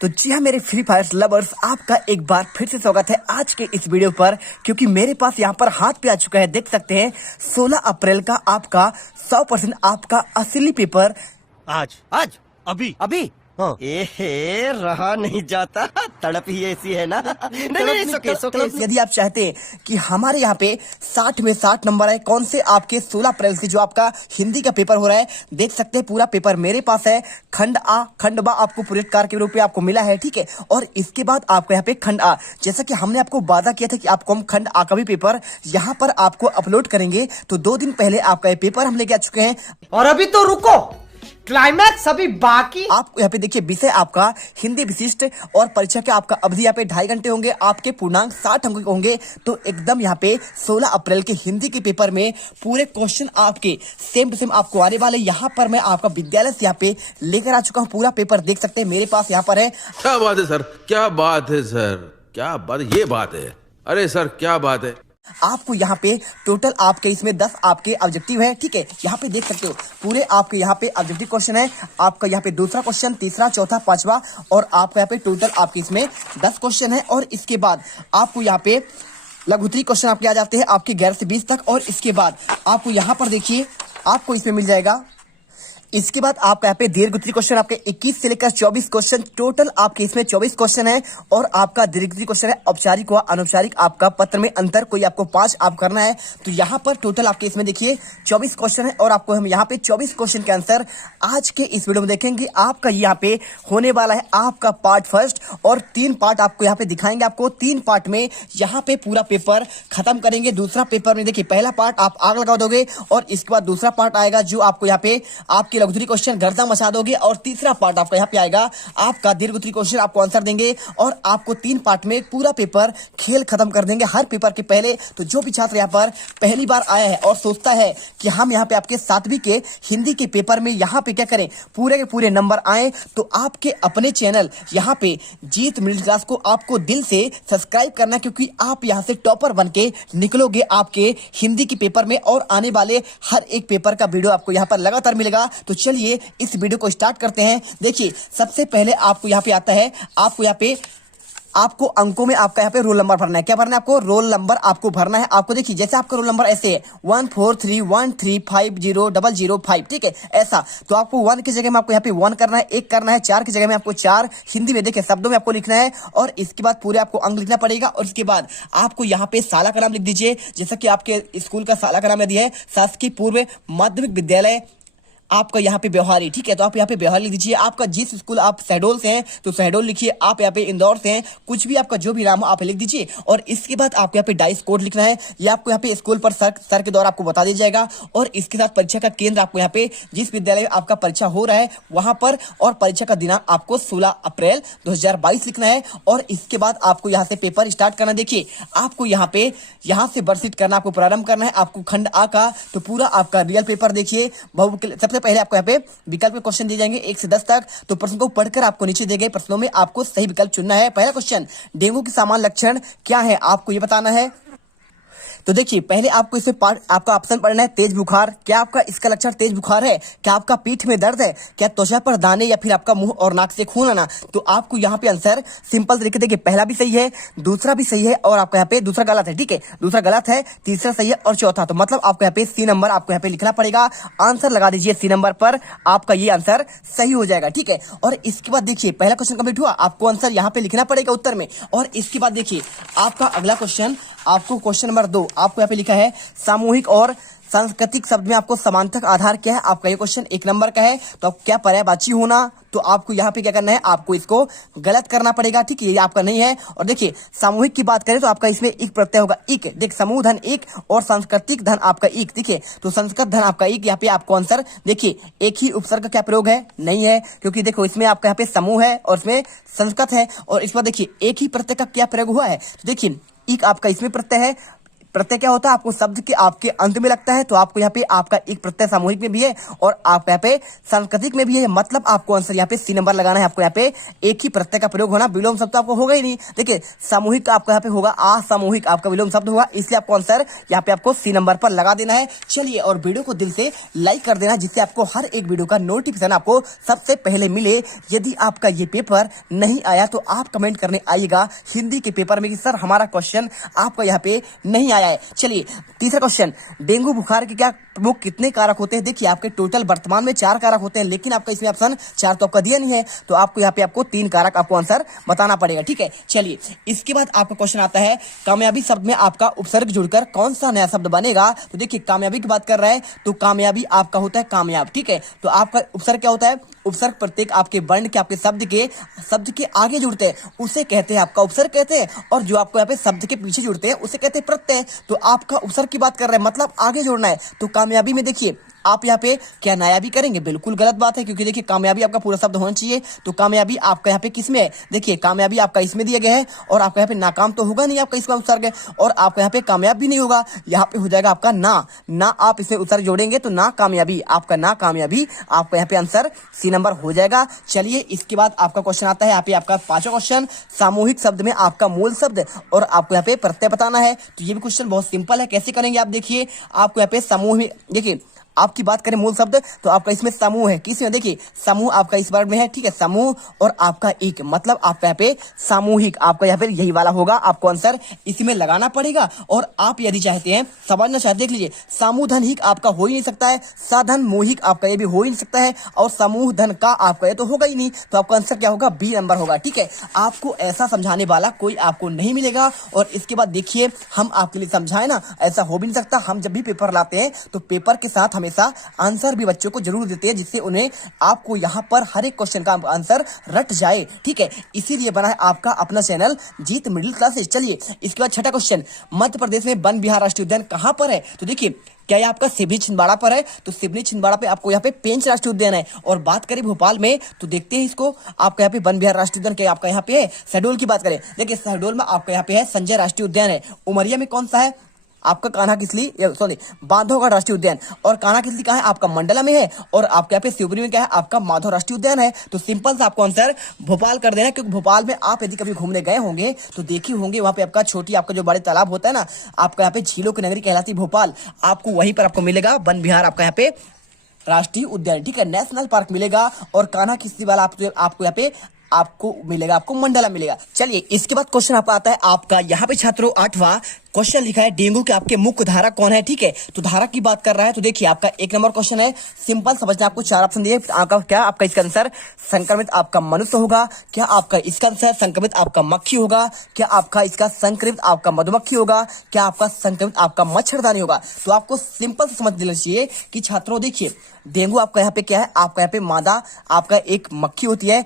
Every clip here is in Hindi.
तो जी हाँ मेरे फ्री फायर लवर्स, आपका एक बार फिर से स्वागत है आज के इस वीडियो पर। क्योंकि मेरे पास यहाँ पर हाथ पे आ चुका है, देख सकते हैं 16 अप्रैल का आपका 100% आपका असली पेपर। आज आज अभी अभी हाँ। एहे रहा नहीं जाता, तड़प ही ऐसी है ना। नहीं, सोके। यदि आप चाहते हैं कि हमारे यहाँ पे 60 में 60 नंबर है, कौन से आपके 16 अप्रैल से जो आपका हिंदी का पेपर हो रहा है, देख सकते हैं पूरा पेपर मेरे पास है। खंड आ खंड बा आपको पुरस्कार के रूप में आपको मिला है, ठीक है। और इसके बाद आपको यहाँ पे खंड आ, जैसा कि हमने आपको वादा किया था कि आपको हम खंड आ का भी पेपर यहाँ पर आपको अपलोड करेंगे। तो 2 दिन पहले आपका ये पेपर हम लेके आ चुके हैं। और अभी तो रुको, क्लाइमैक्स अभी बाकी। आपको यहाँ पे देखिए विषय आपका हिंदी विशिष्ट और परीक्षा के आपका अवधि यहाँ पे 2.5 घंटे होंगे। आपके पूर्णांक 60 अंक के होंगे। तो एकदम यहाँ पे 16 अप्रैल के हिंदी के पेपर में पूरे क्वेश्चन आपके सेम टू सेम आपको आने वाले। यहाँ पर मैं आपका विद्यालय से यहाँ पे लेकर आ चुका हूँ पूरा पेपर, देख सकते हैं मेरे पास यहाँ पर है। क्या बात है सर, क्या बात है सर, क्या बात, ये बात है। अरे सर क्या बात है। आपको यहाँ पे टोटल आपके इसमें 10 आपके ऑब्जेक्टिव है, ठीक है। यहाँ पे देख सकते हो पूरे आपके यहाँ पे ऑब्जेक्टिव क्वेश्चन है। आपका यहाँ पे दूसरा क्वेश्चन, तीसरा, चौथा, पांचवा और आपका यहाँ पे टोटल आपके इसमें 10 क्वेश्चन है। और इसके बाद आपको यहाँ पे लघुत्तरी क्वेश्चन आपके आ जाते हैं आपके 11 से 20 तक। और इसके बाद आपको यहाँ पर देखिए आपको इसमें मिल जाएगा। इसके बाद आपका यहाँ पे दीर्घोत्तरी क्वेश्चन आपके 21 से लेकर 24 क्वेश्चन, टोटल आपके इसमें 24 क्वेश्चन है। और आपका दीर्घोत्तरी क्वेश्चन है औपचारिक व अनौपचारिक आपका पत्र में अंतर, कोई आपको 5 आप करना है। तो यहाँ पर टोटल आपके इसमें देखिए 24 क्वेश्चन है। और आपको हम यहाँ पे 24 क्वेश्चन के आंसर आज के इस वीडियो में देखेंगे। आपका यहाँ पे होने वाला है आपका पार्ट फर्स्ट और 3 पार्ट आपको यहाँ पे दिखाएंगे। आपको 3 पार्ट में यहाँ पे पूरा पेपर खत्म करेंगे। दूसरा पेपर में देखिए पहला पार्ट आप आग लगा दोगे और इसके बाद दूसरा पार्ट आएगा जो आपको यहाँ पे आपके लघुत्तरी क्वेश्चन गर्दा मचा दोगे। और तीसरा पार्ट आपका यहाँ पे आएगा आपका दीर्घोत्तरी क्वेश्चन, आपको आंसर देंगे। और आपको 3 पार्ट में पूरा पेपर खेल खत्म कर देंगे हर पेपर के पहले। तो जो भी छात्र यहाँ पर पहली बार आया है और सोचता है कि हम यहाँ पे आपके 7वीं के हिंदी के पेपर में यहाँ पे क्या करें, पूरे के पूरे नंबर आए, तो आपके अपने चैनल यहाँ पे जीत मिडिल क्लास को आपको दिल से सब्सक्राइब करना, क्योंकि आप यहाँ से टॉपर बन के निकलोगे आपके हिंदी के पेपर में। और आने वाले हर एक पेपर का वीडियो आपको यहाँ पर लगातार मिलेगा। तो चलिए इस वीडियो को स्टार्ट करते हैं। देखिए सबसे पहले आपको यहाँ पे आता है, आपको यहाँ पे आपको अंकों में आपका यहाँ पे रोल नंबर भरना है। क्या भरना है आपको? रोल नंबर आपको भरना है। आपको देखिए जैसे आपका रोल नंबर ऐसे है 1431350005, ठीक है, ऐसा। तो आपको 1 की जगह में आपको यहाँ पे 1 करना है, 1 करना है, 4 की जगह में आपको 4 हिंदी में देखिए शब्दों में आपको लिखना है। और इसके बाद पूरे आपको अंक लिखना पड़ेगा। और इसके बाद आपको यहाँ पे शाला का नाम लिख दीजिए, जैसा कि आपके स्कूल का शाला का नाम यदि है शासकीय पूर्व माध्यमिक विद्यालय आपका यहाँ पे व्यवहारी, ठीक है। तो आप यहाँ पे व्यवहार लिख दीजिए। आपका जिस स्कूल आप शहडोल से हैं तो शहडोल लिखिए। आप यहाँ पे इंदौर से हैं, कुछ भी आपका जो भी नाम हो आप लिख दीजिए। और इसके बाद आपको यहाँ पे डाइस कोड लिखना है। ये आपको यहाँ पे स्कूल पर सर के द्वारा आपको बता दिया जाएगा। और इसके साथ परीक्षा का केंद्र आपको यहाँ पे जिस विद्यालय में आपका परीक्षा हो रहा है वहां पर, और परीक्षा का दिनांक आपको 16 अप्रैल 2022 लिखना है। और इसके बाद आपको यहाँ से पेपर स्टार्ट करना। देखिए आपको यहाँ पे यहाँ से वर्कशीट करना, आपको प्रारंभ करना है आपको खंड आ का। तो पूरा आपका रियल पेपर देखिए। सबसे पहले आपको यहाँ पे विकल्प के क्वेश्चन दिए जाएंगे 1 से 10 तक। तो प्रश्न को पढ़कर आपको नीचे दिए गए प्रश्नों में आपको सही विकल्प चुनना है। पहला क्वेश्चन, डेंगू के सामान्य लक्षण क्या है, आपको ये बताना है। तो देखिए पहले आपको इसे आपका ऑप्शन पढ़ना है। तेज बुखार, क्या आपका इसका लक्षण तेज बुखार है? क्या आपका पीठ में दर्द है? क्या त्वचा पर दाने, या फिर आपका मुंह और नाक से खून आना? तो आपको यहाँ पे आंसर सिंपल तरीके देखिए, पहला भी सही है, दूसरा भी सही है, और आपका यहाँ पे दूसरा गलत है, ठीक है। दूसरा गलत है, तीसरा सही है और चौथा। तो मतलब आपको यहाँ पे C नंबर आपको यहाँ पे लिखना पड़ेगा। आंसर लगा दीजिए C नंबर पर, आपका ये आंसर सही हो जाएगा, ठीक है। और इसके बाद देखिए पहला क्वेश्चन कंप्लीट हुआ, आपको आंसर यहाँ पे लिखना पड़ेगा उत्तर में। और इसके बाद देखिए आपका अगला क्वेश्चन, आपको क्वेश्चन नंबर 2 आपको यहाँ पे लिखा है सामूहिक और सांस्कृतिक शब्द में आपको समानतक आधार क्या है? आपका ये क्वेश्चन 1 नंबर का है। तो आप क्या पर्यायवाची होना, तो आपको यहाँ पे क्या करना है, आपको इसको गलत करना पड़ेगा, ठीक है, ये आपका नहीं है। और देखिए सामूहिक की बात करें तो आपका इसमें एक प्रत्यय होगा, इक। देख समूह धन एक और सांस्कृतिक धन आपका एक, देखिए। तो संस्कृत धन आपका एक, यहाँ पे आपको आंसर देखिए एक ही उपसर्ग का क्या प्रयोग है, नहीं है, क्योंकि देखो इसमें आपका यहाँ पे समूह है और इसमें संस्कृत है। और इस पर देखिए एक ही प्रत्यय का क्या प्रयोग हुआ है, तो देखिए एक आपका इसमें प्रत्यय है, प्रत्यय क्या होता है, आपको शब्द के आपके अंत में लगता है, तो आपको यहाँ पे आपका एक प्रत्यय सामूहिक में भी है और आप यहाँ पे सांस्कृतिक में भी है, मतलब आपको आंसर यहाँ पे सी नंबर लगाना है। आपको यहाँ पे एक ही प्रत्यय का प्रयोग होना, विलोम शब्द तो आपको होगा ही नहीं। देखिए सामूहिक का आपका यहाँ पे होगा असामूहिक, आपका विलोम शब्द होगा, इसलिए आपको आंसर यहाँ पे आपको सी नंबर पर लगा देना है। चलिए, और वीडियो को दिल से लाइक कर देना, जिससे आपको हर एक वीडियो का नोटिफिकेशन आपको सबसे पहले मिले। यदि आपका ये पेपर नहीं आया तो आप कमेंट करने आइएगा हिंदी के पेपर में कि सर हमारा क्वेश्चन आपका यहाँ पे नहीं आया है। चलिए, तीसरा क्वेश्चन, डेंगू बुखार के क्या प्रमुख कितने कारक होते हैं? देखिए आपके टोटल वर्तमान में 4 कारक होते हैं, लेकिन आपका इसमें ऑप्शन 4 तो आपका दिया नहीं है, तो आपको यहाँ पे आपको 3 कारक आपको आंसर बताना पड़ेगा। ठीक है, चलिए इसके बाद आपका क्वेश्चन आता है, कामयाबी शब्द में आपका उपसर्ग जुड़कर कौन सा नया शब्द बनेगा? तो देखिए कामयाबी की बात कर रहा है तो कामयाबी आपका होता है कामयाब। ठीक है, तो आपका उपसर्ग क्या होता है? उपसर्ग प्रत्येक आपके वर्ण के आपके शब्द के आगे जुड़ते हैं उसे कहते हैं आपका उपसर्ग कहते हैं, और जो आपको यहाँ पे शब्द के पीछे जुड़ते हैं उसे कहते हैं प्रत्यय। तो आपका उपसर्ग की बात कर रहे हैं, मतलब आगे जोड़ना है। तो कामयाबी में देखिए आप यहाँ पे क्या नायाबी करेंगे? बिल्कुल गलत बात है, क्योंकि देखिए कामयाबी आपका पूरा शब्द होना चाहिए। तो कामयाबी आपका यहाँ पे किस में है? देखिए कामयाबी आपका इसमें दिया गया है, और आपका यहाँ पे नाकाम तो होगा नहीं, आपका इसका उपसर्ग है, और आपका यहाँ पे कामयाब भी नहीं होगा, यहाँ पे हो जाएगा आपका ना आप इसमें उपसर्ग जोड़ेंगे तो ना कामयाबी, आपका ना कामयाबी, आपका यहाँ पे आंसर सी नंबर हो जाएगा। चलिए इसके बाद आपका क्वेश्चन आता है यहाँ पे आपका 5वां क्वेश्चन, सामूहिक शब्द में आपका मूल शब्द और आपको यहाँ पे प्रत्यय बताना है। तो ये भी क्वेश्चन बहुत सिंपल है, कैसे करेंगे आप देखिए। आपको यहाँ पे समूह में, देखिए आपकी बात करें मूल शब्द तो आपका इसमें समूह है, किसमें? देखिए समूह आपका इस वर्ड में है। ठीक है, समूह और आपका एक, मतलब आपका यहाँ पे सामूहिक, आपका यहाँ पे यही वाला होगा, आपको आंसर इसमें लगाना पड़ेगा। और आप यदि चाहते हैं समझना चाहते, देख लीजिए समूह धन ही आपका हो ही नहीं सकता है, साधन मोहिक आपका ये भी हो ही नहीं सकता है, और समूह धन का आपका ये तो होगा ही नहीं, तो आपका आंसर क्या होगा? बी नंबर होगा। ठीक है, आपको ऐसा समझाने वाला कोई आपको नहीं मिलेगा। और इसके बाद देखिए हम आपके लिए समझाए ना, ऐसा हो भी नहीं सकता। हम जब भी पेपर लाते हैं तो पेपर के साथ हमेशा आंसर भी बच्चों को जरूर देते हैं, जिससे उन्हें आपको यहाँ पर हर एक क्वेश्चन का आंसर रट जाए। ठीक है, इसीलिए बना है आपका अपना चैनल जीत मिडिल क्लासेस। चलिए इसके बाद 6ठा क्वेश्चन, मध्य प्रदेश में वन विहार राष्ट्रीय उद्यान कहाँ पर है? तो देखिए क्या ये आपका सिवनी छिंदवाड़ा पर है? तो सिवनी छिंदवाड़ा पे आपको यहाँ पे पेंच राष्ट्रीय उद्यान है। और बात करें भोपाल में तो देखते हैं इसको, आपका यहाँ पे वन विहार राष्ट्रीय उद्यान क्या आपका यहाँ पे है? शहडोल की बात करें, देखिए शहडोल में आपका यहाँ पे है संजय राष्ट्रीय उद्यान है। उमरिया में कौन सा है? आपका कान्हा किसली, सॉरी बांधवगढ़ राष्ट्रीय उद्यान, और कान्हा किसली कहाँ है? आपका मंडला में है। और आपके यहाँ पे शिवपुरी में क्या है? आपका माधव राष्ट्रीय उद्यान है। तो सिंपल सा आपको आंसर भोपाल कर देना, क्योंकि भोपाल में आप यदि कभी घूमने गए होंगे तो देखे होंगे वहां पे आपका छोटी, आपका जो बड़े तालाब होता है ना, आपका यहाँ पे झीलों की नगरी कहलाती भोपाल, आपको वहीं पर आपको मिलेगा वन विहार आपका यहाँ पे राष्ट्रीय उद्यान। ठीक है, नेशनल पार्क मिलेगा। और कान्हा किसली वाला आपको यहाँ पे आपको मिलेगा, आपको मंडला मिलेगा। चलिए इसके बाद क्वेश्चन आपका आता है आपका यहाँ पे छात्रों 8वां क्वेश्चन लिखा है, डेंगू के आपके मुख्य धारक कौन है? ठीक है, तो धारक की बात कर रहा है तो देखिए आपका 1 नंबर क्वेश्चन है, सिंपल समझना, आपको 4 ऑप्शन दिए। आपका क्या, आपका इसका आंसर संक्रमित आपका मनुष्य होगा, क्या आपका इसका आंसर संक्रमित आपका मक्खी होगा, क्या आपका इसका संक्रमित आपका मधुमक्खी होगा, क्या आपका संक्रमित आपका मच्छरदानी होगा? तो आपको सिंपल समझ लेना चाहिए कि छात्रों देखिए डेंगू आपका यहाँ पे क्या है? आपका यहाँ पे मादा आपका एक मक्खी होती है,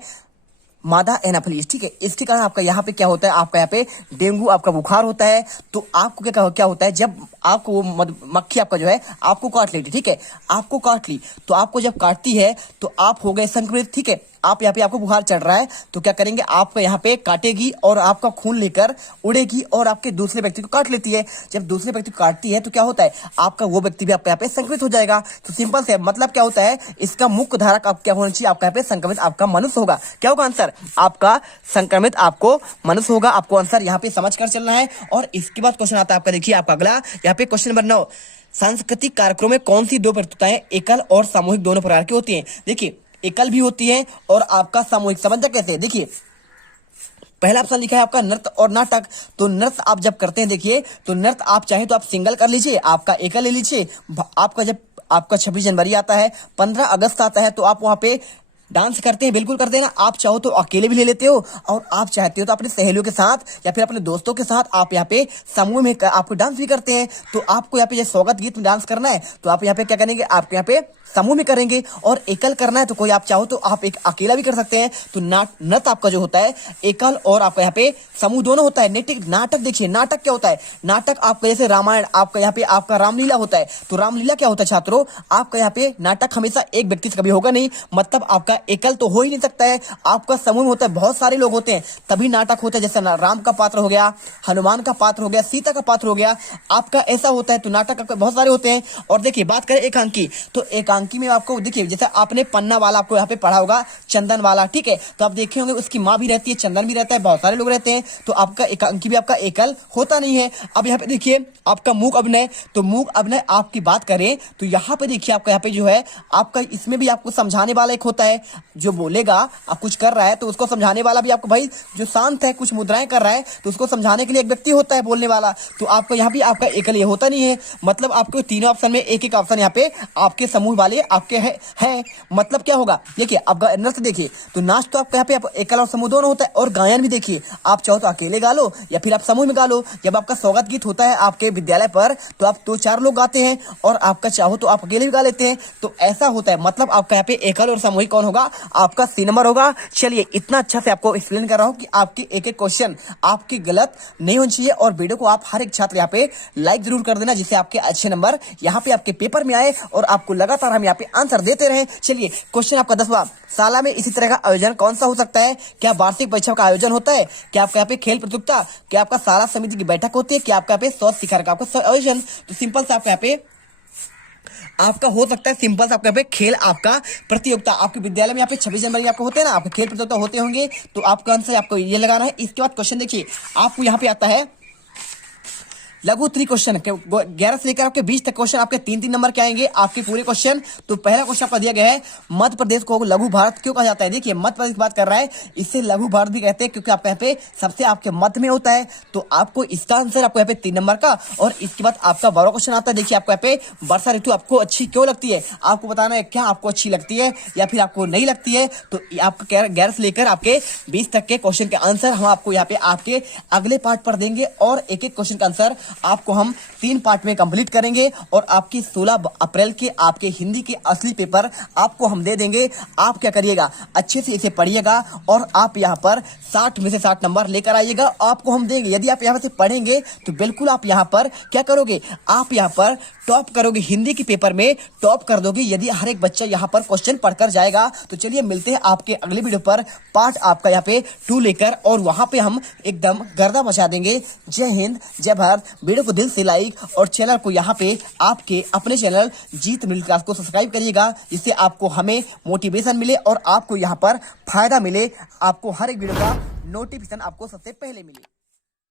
मादा एनाफिलीज। ठीक है, इसके कारण आपका यहाँ पे क्या होता है? आपका यहाँ पे डेंगू आपका बुखार होता है। तो आपको क्या होता है? जब आपको वो मक्खी आपका जो है आपको काट लेती, ठीक है, आपको काट ली, तो आपको जब काटती है तो आप हो गए संक्रमित। ठीक है, आप यहाँ पे आपको बुखार चढ़ रहा है तो क्या करेंगे? आपको यहाँ पे काटेगी और आपका खून लेकर उड़ेगी और आपके दूसरे व्यक्ति को काट लेती है। जब दूसरे व्यक्ति को काटती है तो क्या होता है? आपका वो व्यक्ति भी आपका यहाँ पे संक्रमित हो जाएगा। तो सिंपल से मतलब क्या होता है? इसका मुख्य धारक आप क्या होना चाहिए? आपका यहाँ पे संक्रमित आपका मनुष्य होगा। क्या होगा आंसर? आपका संक्रमित आपको मनुष्य होगा। आपको आंसर यहाँ पे समझ कर चलना है। और इसके बाद क्वेश्चन आता है आपका, देखिए आपका अगला यहाँ पे क्वेश्चन नंबर 9, सांस्कृतिक कार्यक्रमों में कौन सी 2 प्रस्तुताएं एकल और सामूहिक दोनों प्रकार की होती हैं? देखिए एकल भी होती है और आपका सामूहिक, समझना कैसे? देखिए पहला ऑप्शन लिखा है आपका नृत्य और नाटक। तो नृत्य आप जब करते हैं देखिए, तो नृत्य आप चाहे तो आप सिंगल कर लीजिए, आपका एकल ले लीजिए। आपका जब आपका 26 जनवरी आता है, 15 अगस्त आता है, तो आप वहां पे डांस करते हैं, बिल्कुल करते हैं ना। आप चाहो तो अकेले भी ले लेते हो और आप चाहते हो तो अपने सहेलियों के साथ या फिर अपने दोस्तों के साथ आप यहाँ पे समूह में आपको डांस भी करते हैं। तो आपको यहाँ पे जैसे स्वागत गीत में डांस करना है तो आप यहाँ पे क्या करेंगे? आप यहाँ पे समूह में करेंगे। और एकल करना है तो कोई आप चाहो तो आप एक अकेला भी कर सकते हैं। तो नृत्य आपका जो होता है एकल और आपका यहाँ पे समूह दोनों होता है। नाटक देखिए, नाटक क्या होता है? नाटक आपका जैसे रामायण, आपका यहाँ पे आपका रामलीला होता है। तो रामलीला क्या होता है छात्रों? आपका यहाँ पे नाटक हमेशा एक व्यक्ति से कभी होगा नहीं, मतलब आपका एकल तो हो ही नहीं सकता है, आपका समूह में होता है, बहुत सारे लोग होते हैं तभी नाटक होता है। जैसे राम का पात्र हो गया, हनुमान का पात्र हो गया, सीता का पात्र हो गया, आपका ऐसा होता है, तो नाटक आपके बहुत सारे होते हैं। और देखिए बात करें एकांकी, तो एकांकी में आपको देखिए जैसे आपने पन्ना वाला आपको यहाँ पे पढ़ा होगा, चंदन वाला, ठीक है, तो आप देखे होंगे उसकी माँ भी रहती है, चंदन भी रहता है, बहुत सारे लोग रहते हैं, तो आपका एकांकी भी आपका एकल होता नहीं है। अब यहाँ पे देखिए आपका मूक अभिनय, तो मूक अभिनय आपकी बात करें तो यहाँ पे देखिए आपका यहाँ पे जो है आपका इसमें भी आपको समझाने वाला एक होता है, जो बोलेगा आप कुछ कर रहा है तो उसको समझाने वाला भी आपको, भाई जो शांत है कुछ मुद्राएं कर रहा है तो उसको समझाने के लिए एक व्यक्ति होता है बोलने वाला, तो आपका यहाँ भी आपका एकल ये होता नहीं है। मतलब आपको तीनों ऑप्शन में एक एक ऑप्शन यहाँ पे आपके समूह वाले आपके हैं। मतलब क्या होगा, देखिए अब नृत्य देखिए तो नाच तो आपका यहाँ पे आप एकल और समूह दोनों होता है, और गायन भी देखिए आप चाहो तो अकेले गा लो या फिर आप समूह में गा लो। जब आपका स्वागत गीत होता है आपके विद्यालय पर तो आप 2-4 लोग गाते हैं, और आपका चाहो तो आप अकेले भी गा लेते हैं, तो ऐसा होता है। मतलब आपका यहाँ पे एकल और सामूहिक कौन होगा, आपका C नंबर होगा। चलिए इतना अच्छा से आपको एक्सप्लेन कर रहा हूँ कि आपके एक एक क्वेश्चन आपके गलत नहीं होने चाहिए, और वीडियो को आप हर एक छात्र यहाँ पे लाइक जरूर कर देना, जिससे आपके अच्छे नंबर यहाँ पे आपके पेपर में आए और आपको लगातार हम यहाँ पे आंसर देते रहे। चलिए क्वेश्चन आपका 10वां, साला में इसी तरह का आयोजन कौन सा हो सकता है? क्या वार्षिक परीक्षा का आयोजन होता है? क्या आपका यहाँ पे खेल प्रतियोगिता? क्या आपका साला समिति की बैठक होती है? क्या आपका यहाँ पे शौच शिखर का आपका आयोजन? तो सिंपल से आपका यहाँ पे आपका हो सकता है, सिंपल से आपका यहाँ पे खेल आपका प्रतियोगिता। आपके विद्यालय में यहाँ पे 26 जनवरी आपको होते हैं ना, आपके खेल प्रतियोगिता होते होंगे, तो आपका आंसर आपको ये लगाना है। इसके बाद क्वेश्चन देखिए आपको यहाँ पे आता है लघु उत्तरी क्वेश्चन, 11 से लेकर आपके 20 तक क्वेश्चन आपके 3-3 नंबर के आएंगे आपके पूरे क्वेश्चन। तो पहला क्वेश्चन आपका दिया गया है, मध्य प्रदेश को लघु भारत क्यों कहा जाता है? देखिए मध्य प्रदेश की बात कर रहा है, इससे लघु भारत भी कहते हैं क्योंकि आपके यहाँ पे सबसे आपके मध्य में होता है। तो आपको इसका आंसर आपको यहाँ पे 3 नंबर का। और इसके बाद आपका 12वां क्वेश्चन आता है, देखिए आपको यहाँ पे वर्षा ऋतु आपको अच्छी क्यों लगती है? आपको बताना है क्या आपको अच्छी लगती है या फिर आपको नहीं लगती है। तो आपको 11 से लेकर आपके 20 तक के क्वेश्चन के आंसर हम आपको यहाँ पे आपके अगले पार्ट पर देंगे, और एक एक क्वेश्चन का आंसर आपको हम 3 पार्ट में कंप्लीट करेंगे, और आपकी 16 अप्रैल के आपके हिंदी के असली पेपर आपको हम दे देंगे। आप क्या करिएगा, अच्छे से इसे पढ़िएगा और आप यहाँ पर 60 में से 60 नंबर लेकर आइएगा, आपको हम देंगे। यदि आप यहाँ से पढ़ेंगे तो बिल्कुल आप यहाँ पर क्या करोगे, आप यहाँ पर टॉप करोगे, हिंदी के पेपर में टॉप कर दोगे यदि हर एक बच्चा यहाँ पर क्वेश्चन पढ़कर जाएगा। तो चलिए मिलते हैं आपके अगले वीडियो पर पार्ट आपका यहाँ पे 2 लेकर, और वहां पे हम एकदम गर्दा मचा देंगे। जय हिंद, जय भारत। वीडियो को दिल से लाइक और चैनल को यहाँ पे आपके अपने चैनल जीत मिडिल क्लास को सब्सक्राइब करिएगा, जिससे आपको हमें मोटिवेशन मिले और आपको यहाँ पर फायदा मिले, आपको हर एक वीडियो का नोटिफिकेशन आपको सबसे पहले मिले।